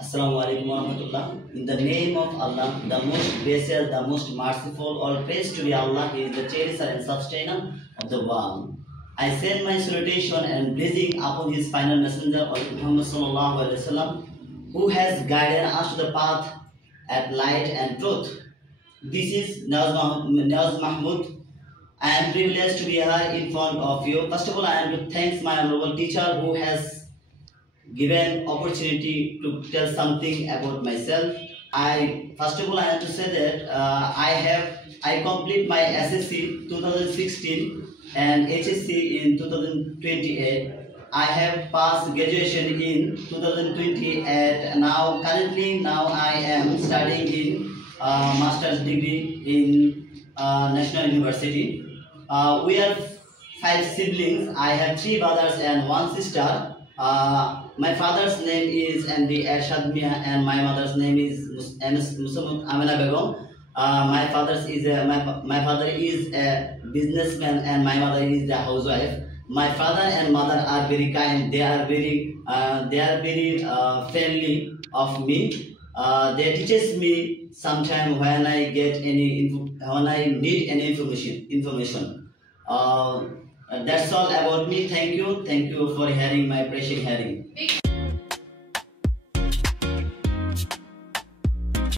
Assalamu alaikum warahmatullah. In the name of Allah, the most gracious, the most merciful, all praise to be Allah, He is the cherisher and sustainer of the world. I send my salutation and blessing upon His final messenger, Muhammad sallallahu alaihi wasallam, who has guided us to the path at light and truth. This is Naz Mahmood. I am privileged to be here in front of you. First of all, I am to thank my honorable teacher who has given opportunity to tell something about myself. I first of all I have to say that I complete my SSC 2016 and HSC in 2028. I have passed graduation in 2020 and now I am studying in master's degree in National University. We are 5 siblings. I have 3 brothers and 1 sister. My father's name is MD Ershad Mia and my mother's name is Musammad Amina Begum. My father is a businessman and my mother is a housewife. My father and mother are very kind. They are very friendly of me. They teaches me sometime when I need any information. That's all about me. Thank you for hearing my precious hearing.